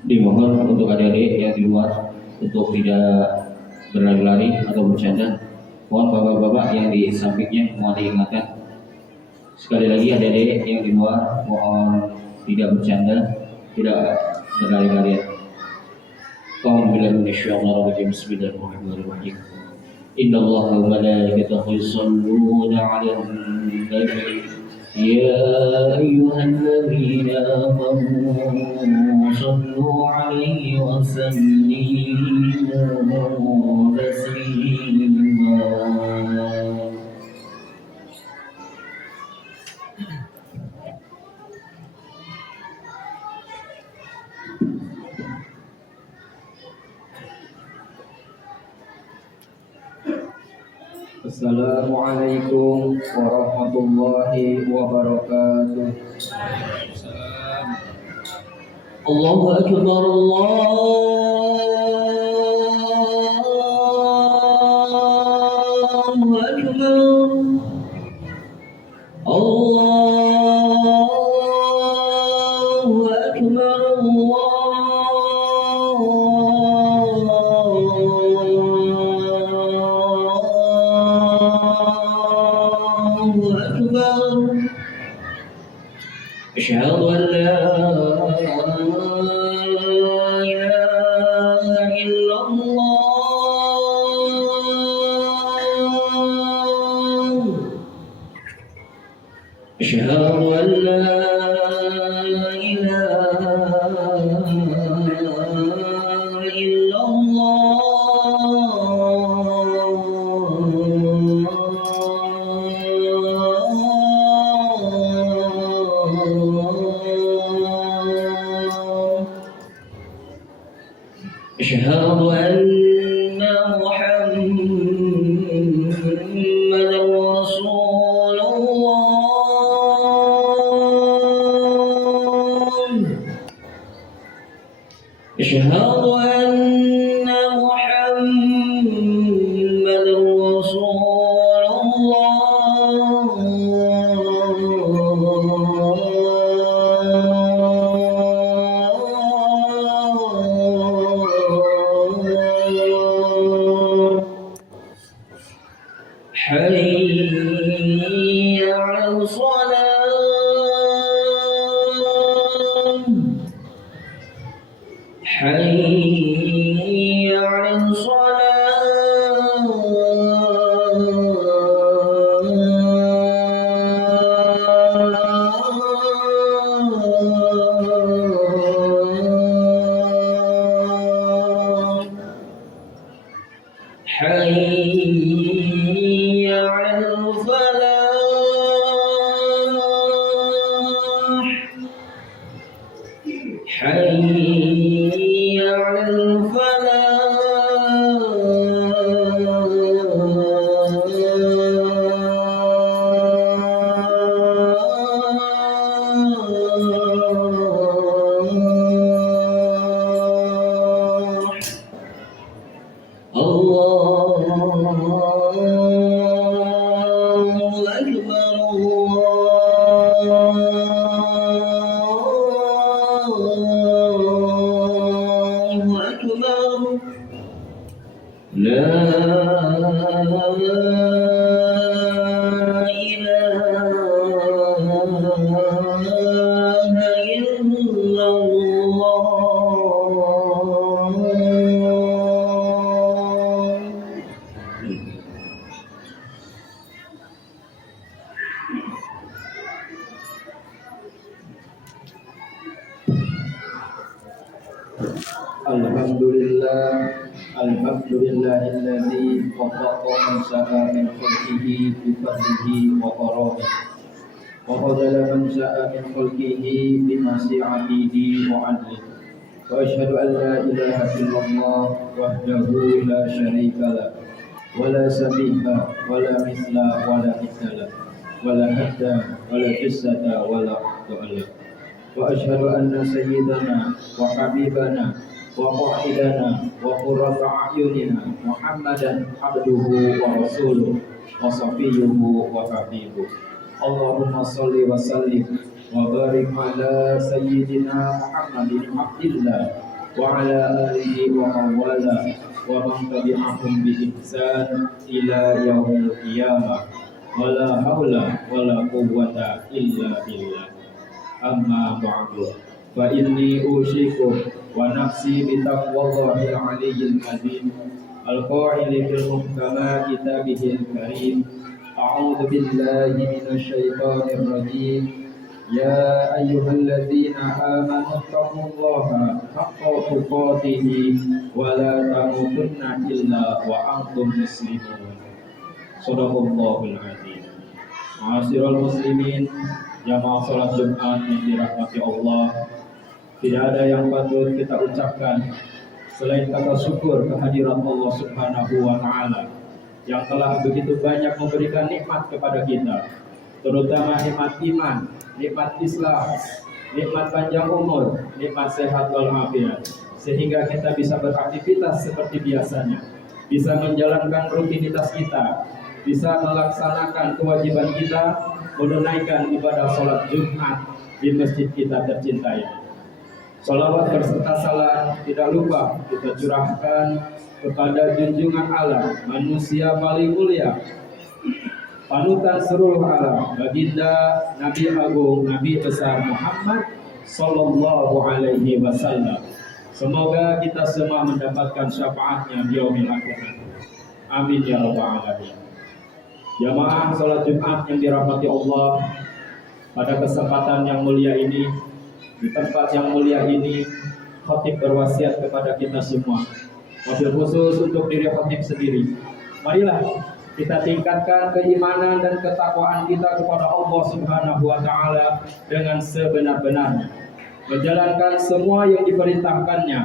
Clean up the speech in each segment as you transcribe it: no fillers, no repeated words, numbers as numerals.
Dimohon untuk adik-adik yang di luar untuk tidak berlari-lari atau bercanda. Mohon bapak-bapak yang di sampingnya mohon diingatkan. Sekali lagi adik-adik yang di luar mohon tidak bercanda, tidak berlari-lari. Bismillahirrahmanirrahim. Innallaha wa malaikatahu yusholluna 'alan nabi. يا أيها الذين آمنوا صلوا عليه وسلموا تسليما. Assalamualaikum warahmatullahi wabarakatuh. Allahu Akbar, Allahu Akbar, Allahu Akbar, أشهد أن لا إله إلا الله. أشهد أن لا إله إلا أشهد أن محمدا رسول الله. أشهد أن محمدا رسول الله. حي على الصلاة. حي على الصلاة. حي على الفلاح. حي على الفلاح. الله أكبر، الله أكبر. لا إله إلا الله. Alhamdulillahilladzi khalaqa man syaa min khalqihi bi fadlihi wa karamihi wa khadala man syaa min khalqihi bi masyiatihi wa adlihi. Wa asyhadu an la ilaha illallah wahdahu la syarika lah wa la sabiha wa la mithla wa la mithla wa la hadda wa la jissata wa la qala. Wa asyhadu anna sayyidana wa habibana wa qa'idana wa qurrata a'yunina Muhammadan abduhu wa rasuluhu wa safiyyuhu wa habibuhu. Allahumma salli wa sallim وبارك على سيدنا محمد بن عبد الله وعلى آله ومن والاه ومن تبعهم بإحسان إلى يوم القيامة ولا حول ولا قوة إلا بالله أما بعد فإني أوصيكم ونفسي بتقوى الله العلي العظيم القائل في محكم كتابه الكريم أعوذ بالله من الشيطان الرجيم يا أيها الذين آمنوا اتقوا الله حق تقاته ولا تموتن إلا وأنتم مسلمون صدق الله العظيم. Ma'asyiral muslimin, jamaah salat Jumat yang dirahmati Allah, tidak ada yang patut kita ucapkan selain kata syukur kehadiran Allah Subhanahu wa taala yang telah begitu banyak memberikan nikmat kepada kita, terutama nikmat iman, nikmat Islam, nikmat panjang umur, nikmat sehat walafiat, sehingga kita bisa beraktivitas seperti biasanya, bisa menjalankan rutinitas kita, bisa melaksanakan kewajiban kita, menunaikan ibadah sholat Jumat di masjid kita tercintai. Salawat berserta salam tidak lupa kita curahkan kepada junjungan alam, manusia paling mulia, panutan seluruh alam, baginda Nabi Agung, Nabi besar Muhammad Sallallahu Alaihi Wasallam. Semoga kita semua mendapatkan syafaatnya di yaumil akhir. Amin ya rabbal alamin. Jamaah salat Jumat yang dirahmati Allah, pada kesempatan yang mulia ini, di tempat yang mulia ini, khatib berwasiat kepada kita semua, wabil khusus untuk diri khatib sendiri. Marilah kita tingkatkan keimanan dan ketakwaan kita kepada Allah Subhanahu wa taala dengan sebenar-benarnya, menjalankan semua yang diperintahkannya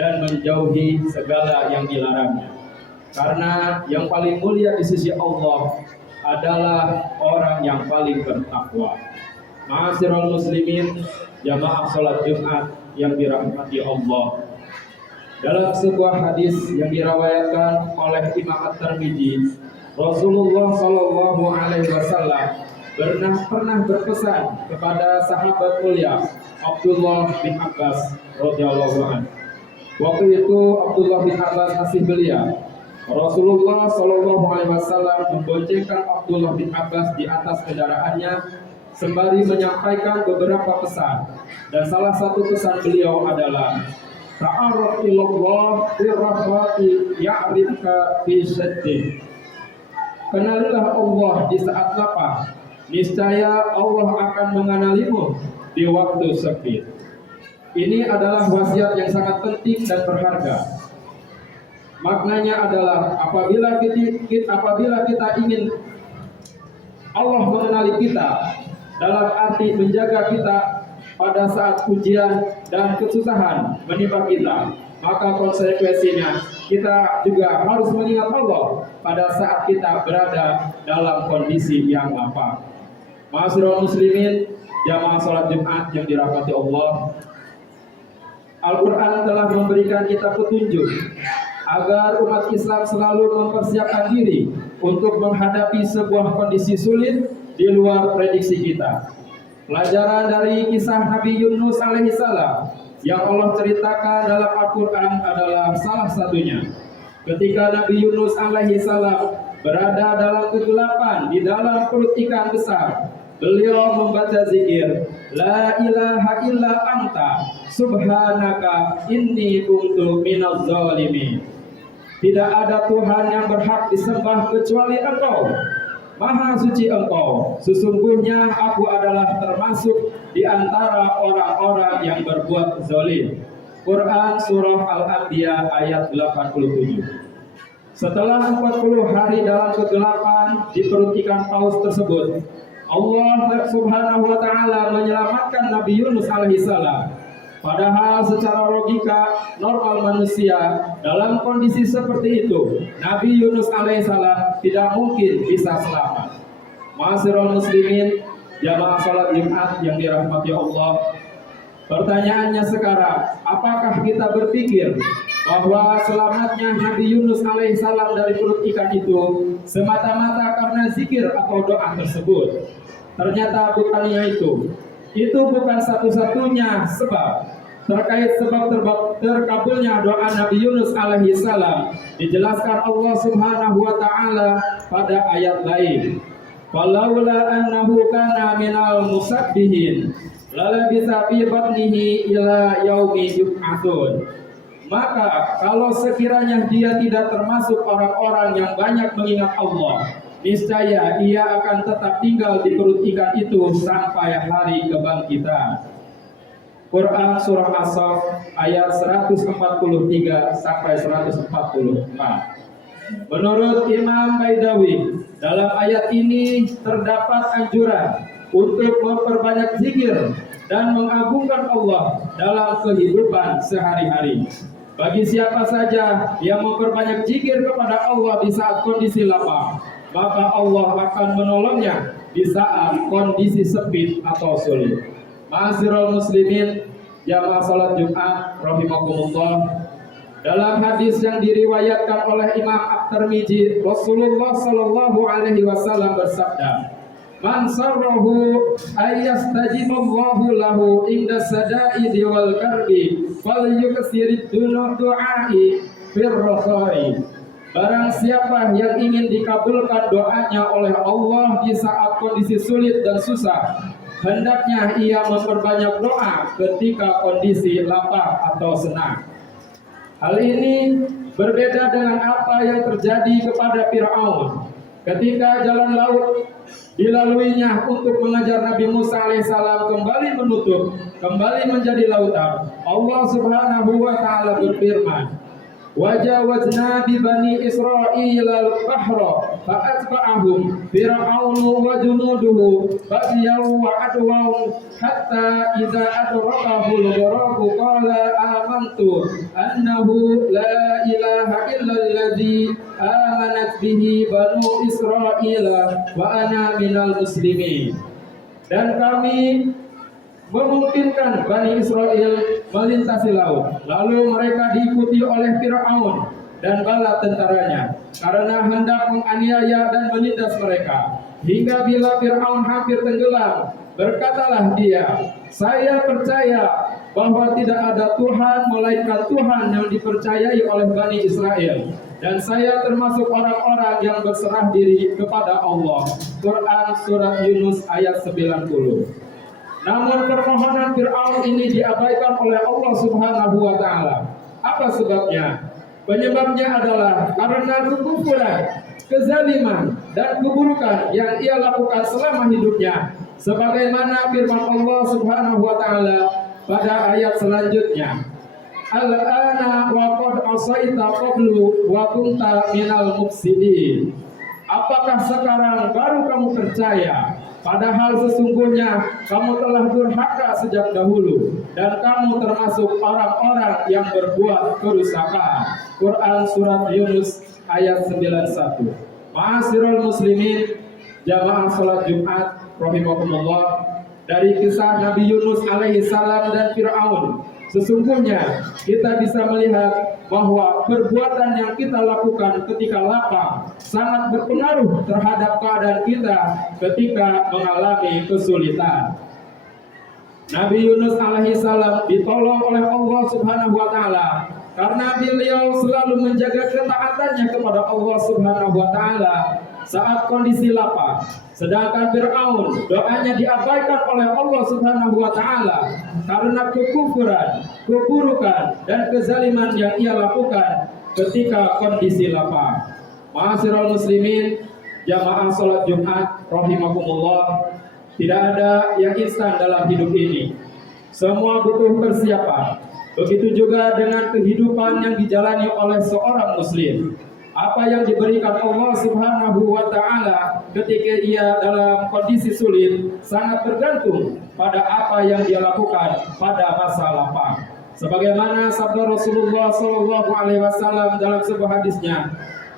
dan menjauhi segala yang dilarangnya. Karena yang paling mulia di sisi Allah adalah orang yang paling bertakwa. Ma'asyiral muslimin, jamaah salat Jumat yang dirahmati Allah. Dalam sebuah hadis yang diriwayatkan oleh Imam At-Tirmidzi, Rasulullah Shallallahu Alaihi Wasallam pernah berpesan kepada sahabat mulia Abdullah bin Abbas radhiyallahu anhu. Waktu itu Abdullah bin Abbas masih belia. Rasulullah Shallallahu Alaihi Wasallam memboncengkan Abdullah bin Abbas di atas kendaraannya sembari menyampaikan beberapa pesan, dan salah satu pesan beliau adalah ta'arraf ilallah birrahmati ya'rifka fi syaddi. Kenalilah Allah di saat lapang, niscaya Allah akan mengenalimu di waktu sempit. Ini adalah wasiat yang sangat penting dan berharga. Maknanya adalah apabila kita ingin Allah mengenali kita, dalam arti menjaga kita pada saat ujian dan kesusahan menimpa kita, maka konsekuensinya kita juga harus mengingat Allah pada saat kita berada dalam kondisi yang lapang. Ma'asyiral muslimin, jamaah salat Jumat yang dirahmati Allah, Al-Quran telah memberikan kita petunjuk agar umat Islam selalu mempersiapkan diri untuk menghadapi sebuah kondisi sulit di luar prediksi kita. Pelajaran dari kisah Nabi Yunus alaihissalam yang Allah ceritakan dalam Al-Quran adalah salah satunya. Ketika Nabi Yunus alaihissalam berada dalam kegelapan di dalam perut ikan besar, beliau membaca zikir, La ilaha illa anta subhanaka inni kuntu minaz zalimin. Tidak ada Tuhan yang berhak disembah kecuali Engkau. Maha suci Engkau. Sesungguhnya aku adalah termasuk di antara orang-orang yang berbuat zalim. Quran Surah Al-Anbiya ayat 87. Setelah 40 hari dalam kegelapan di perut ikan paus tersebut, Allah Subhanahu wa taala menyelamatkan Nabi Yunus alaihissalam. Padahal secara logika normal manusia dalam kondisi seperti itu, Nabi Yunus alaihissalam tidak mungkin bisa selamat. Ma'asyiral muslimin, jamaah salat Jumat yang dirahmati Allah, pertanyaannya sekarang, apakah kita berpikir bahwa selamatnya Nabi Yunus alaihissalam dari perut ikan itu semata-mata karena zikir atau doa tersebut? Ternyata bukannya itu. itu bukan satu-satunya sebab. Terkait sebab terkabulnya doa Nabi Yunus alaihi salam dijelaskan Allah Subhanahu wa taala pada ayat lain. Walaula annahu kana minal musabbihin lalabisa fi batnihi ila yaumi yub'atsun. Maka kalau sekiranya dia tidak termasuk orang-orang yang banyak mengingat Allah, niscaya ia akan tetap tinggal di perut ikan itu sampai hari kebangkitan. Quran surah As-Saff ayat 143 sampai 144. Menurut Imam Baidawi, dalam ayat ini terdapat anjuran untuk memperbanyak zikir dan mengagungkan Allah dalam kehidupan sehari-hari. Bagi siapa saja yang memperbanyak zikir kepada Allah di saat kondisi lapang, maka Allah akan menolongnya di saat kondisi sempit atau sulit. Ma'asyiral muslimin, jamaah salat Jumat rahimakumullah. Dalam hadis yang diriwayatkan oleh Imam At-Tirmidzi, Rasulullah sallallahu alaihi wasallam bersabda, "Man sarrahu ayyastajiballahu lahu inda sada'idi wal karbi, falyuksirid du'a'i firrakhai." Barang siapa yang ingin dikabulkan doanya oleh Allah di saat kondisi sulit dan susah, hendaknya ia memperbanyak doa ketika kondisi lapang atau senang. Hal ini berbeda dengan apa yang terjadi kepada Fir'aun ketika jalan laut dilaluinya untuk mengejar Nabi Musa alaihissalam kembali menjadi lautan. Allah Subhanahu wa taala berfirman, "Wajawazna bi bani Israil al-bahra fa'atba'ahum fir'aunu wa junuduhu baghyan wa adwan hatta idza adrakahu al-gharaqu qala amantu annahu la ilaha illa alladzi amanat bihi banu Israil wa ana minal muslimin." Dan kami memungkinkan Bani Israel melintasi laut, lalu mereka diikuti oleh Fir'aun dan bala tentaranya karena hendak menganiaya dan menindas mereka, hingga bila Fir'aun hampir tenggelam, berkatalah dia, "Saya percaya bahwa tidak ada Tuhan melainkan Tuhan yang dipercayai oleh Bani Israel, dan saya termasuk orang-orang yang berserah diri kepada Allah." Quran surat Yunus ayat 90. Namun permohonan Fir'aun ini diabaikan oleh Allah Subhanahu wa taala. Apa sebabnya? Penyebabnya adalah karena kekufuran, kezaliman dan keburukan yang ia lakukan selama hidupnya. Sebagaimana firman Allah Subhanahu wa taala pada ayat selanjutnya, "Al-ana wa qad asaita qablu wa kunta minal mufsidin." Apakah sekarang baru kamu percaya? Padahal sesungguhnya kamu telah durhaka sejak dahulu dan kamu termasuk orang-orang yang berbuat kerusakan. Quran surat Yunus ayat 91. Ma'asyiral muslimin, jamaah salat Jumat rahimakumullah, dari kisah Nabi Yunus alaihi salam dan Fir'aun, sesungguhnya kita bisa melihat bahwa perbuatan yang kita lakukan ketika lapang sangat berpengaruh terhadap keadaan kita ketika mengalami kesulitan. Nabi Yunus alaihi salam ditolong oleh Allah Subhanahu wa taala karena beliau selalu menjaga ketaatannya kepada Allah Subhanahu wa taala saat kondisi lapang. Sedangkan Fir'aun doanya diabaikan oleh Allah Subhanahu wa taala karena kekufuran, keburukan dan kezaliman yang ia lakukan ketika kondisi lapang. Ma'asyiral muslimin, jamaah salat Jumat rahimakumullah, tidak ada yang instan dalam hidup ini. Semua butuh persiapan. Begitu juga dengan kehidupan yang dijalani oleh seorang muslim. Apa yang diberikan Allah Subhanahu wa taala ketika ia dalam kondisi sulit sangat bergantung pada apa yang dia lakukan pada masa lapang. Sebagaimana sabda Rasulullah sallallahu alaihi wasallam dalam sebuah hadisnya,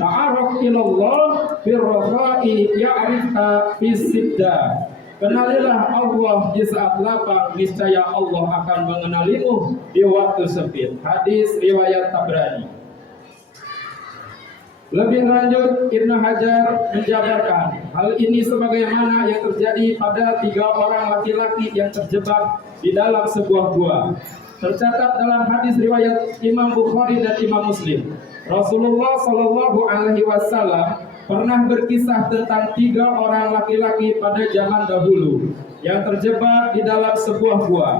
"Ta'arraf ilallah firrakhai ya'rifka fisidda." Kenalilah Allah di saat lapang, niscaya Allah akan mengenalimu di waktu sempit. Hadis riwayat Tabrani. Lebih lanjut, Ibnu Hajar menjabarkan hal ini sebagaimana yang terjadi pada 3 orang laki-laki yang terjebak di dalam sebuah gua. Tercatat dalam hadis riwayat Imam Bukhari dan Imam Muslim, Rasulullah Shallallahu Alaihi Wasallam pernah berkisah tentang 3 orang laki-laki pada zaman dahulu yang terjebak di dalam sebuah gua.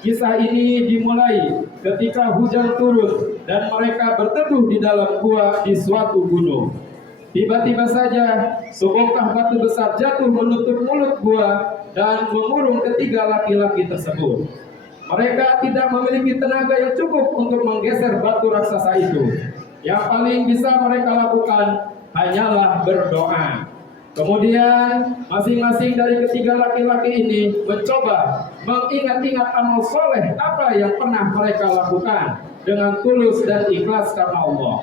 Kisah ini dimulai ketika hujan turun dan mereka berteduh di dalam gua di suatu gunung. Tiba-tiba saja sebongkah batu besar jatuh menutup mulut gua dan mengurung ketiga laki-laki tersebut. Mereka tidak memiliki tenaga yang cukup untuk menggeser batu raksasa itu. Yang paling bisa mereka lakukan hanyalah berdoa. Kemudian masing-masing dari ketiga laki-laki ini mencoba mengingat-ingat amal soleh apa yang pernah mereka lakukan dengan tulus dan ikhlas karena Allah.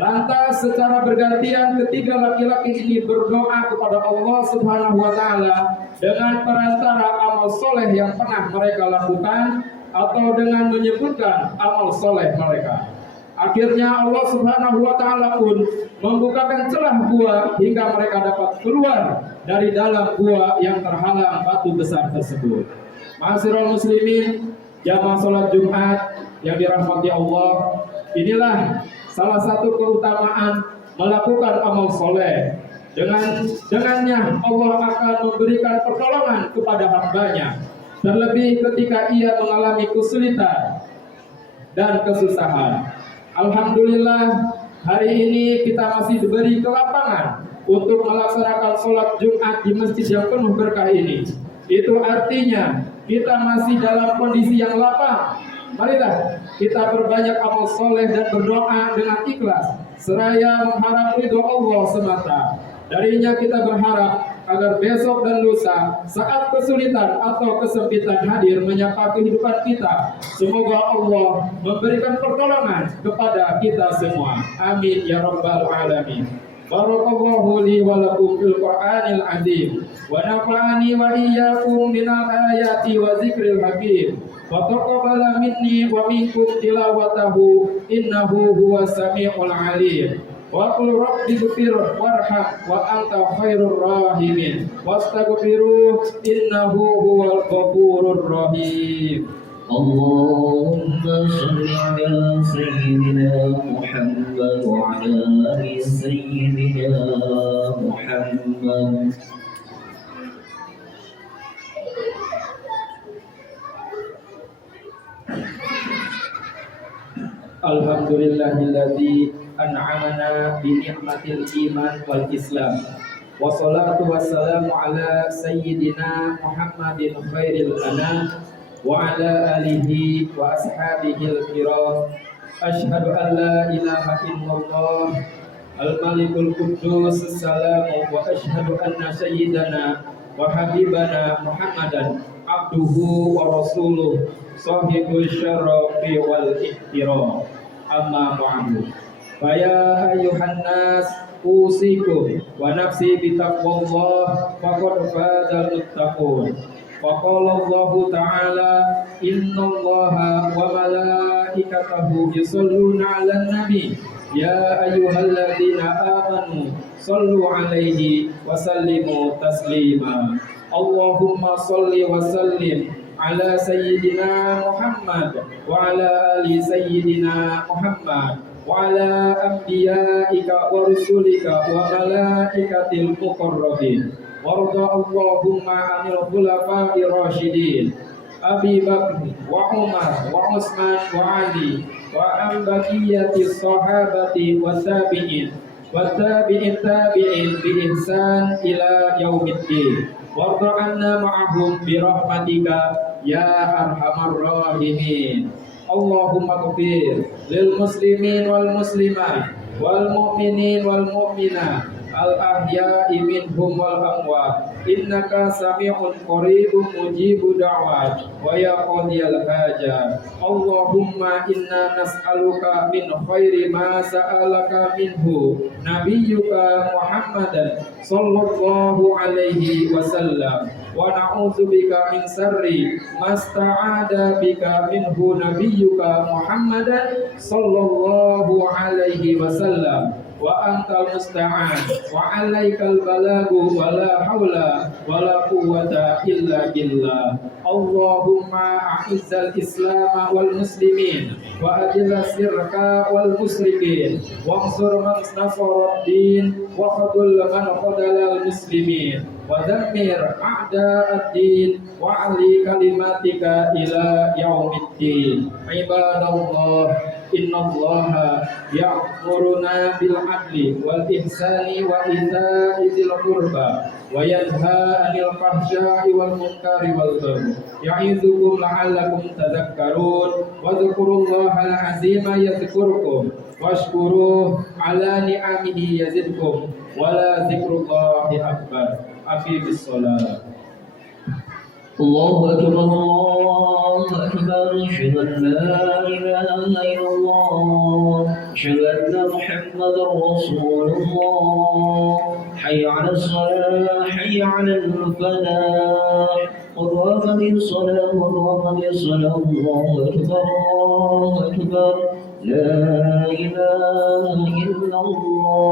Lantas secara bergantian ketiga laki-laki ini berdoa kepada Allah Subhanahu wa Ta'ala dengan perantara amal soleh yang pernah mereka lakukan atau dengan menyebutkan amal soleh mereka. Akhirnya Allah Subhanahu wa Ta'ala pun membukakan celah gua hingga mereka dapat keluar dari dalam gua yang terhalang batu besar tersebut. Ma'asyiral muslimin, jamaah salat Jumat yang dirahmati Allah, inilah salah satu keutamaan melakukan amal soleh. Dengannya Allah akan memberikan pertolongan kepada hambanya, terlebih ketika ia mengalami kesulitan dan kesusahan. Alhamdulillah, hari ini kita masih diberi kelapangan untuk melaksanakan sholat Jumat di masjid yang penuh berkah ini. Itu artinya kita masih dalam kondisi yang lapang. Marilah kita berbanyak amal soleh dan berdoa dengan ikhlas, seraya mengharap ridho Allah semata. Darinya kita berharap agar besok dan lusa saat kesulitan atau kesempitan hadir menyapa kehidupan kita, semoga Allah memberikan pertolongan kepada kita semua. Amin ya rabbal alamin. Barakallahu li wa lakum fil Qur'anil azim wa nafa'ani wa iyyakum minal ayati wa zikril hakim wa taqabbala minni wa minkum tilawatahu innahu huwas samiul alim. Wa qul rabbi ighfir warham wa anta khairur rahimin wastaghfiruh innahu huwal ghafurur rahim. Allahumma salli ala sayyidina Muhammad wa ala ali sayyidina Muhammad. Alhamdulillahilladzi an'amana bi ni'matil iman wal islam. Wassalatu wassalamu ala sayyidina Muhammadin khairil anam wa ala alihi wa ashabihil kiram. Asyhadu an la ilaha illallah al-malikul quddus as-salamu wa asyhadu anna sayyidana wa habibana Muhammadan abduhu wa rasuluh sahibul syarafi wal ihtiram. Amma ba'du. Faya ayuhan nas usikum wa nafsi bitaqwallah faqad fazal muttaqun. Wa qala Allah ta'ala innallaha wa malaikatahu yusholluna 'alan nabi ya ayyuhalladzina amanu shallu 'alaihi wa sallimu taslima. Allahumma shalli wa sallim ala sayyidina Muhammad wa ala ali sayyidina Muhammad wa ala anbiya'ika wa rusulika wa malaikatil muqarrabin warda Allahumma anil khulafa'ir rasyidin Abi Bakr wa Umar wa Utsman wa Ali wa an baqiyatis sahabati wa tabi'in tabi'in bi ihsan ila yaumiddin warda anna ma'ahum bi rahmatika ya arhamar rahimin. Allahumma ighfir lil muslimin wal muslimat wal mu'minin wal mu'minat al ahya'i minhum wal amwat innaka sami'un qaribun mujibu da'wat wa ya qadiyal hajat. Allahumma inna nas'aluka min khairi ma sa'alaka minhu nabiyyuka Muhammadan sallallahu alaihi wasallam wa na'udzubika min sarri masta'ada bika minhu nabiyyuka Muhammadan sallallahu alaihi wasallam. وأنت المستعان وعليك البلاغ ولا حول ولا قوة إلا بالله. اللهم أعز الإسلام والمسلمين وأذل الشرك والمشركين وانصر من نصر الدين وخذل من خذل المسلمين ودمر أعداء الدين وعلي كلماتك إلى يوم الدين. عباد الله إن الله يأمرنا بالعدل والإحسان وإيتاء ذي القربى وينهى عن الفحشاء والمنكر والبغي يعظكم لعلكم تذكرون. واذكروا الله العظيم يذكركم واشكروه على نعمه يزدكم ولذكر الله أكبر. أقيم الصلاة. الله أكبر الله أكبر أشهد أن لا إله إلا الله أشهد أن محمدا رسول الله حي على الصلاة حي على الفلاح قد قامت الصلاة قد قامت الصلاة. الله أكبر الله أكبر لا إله إلا الله.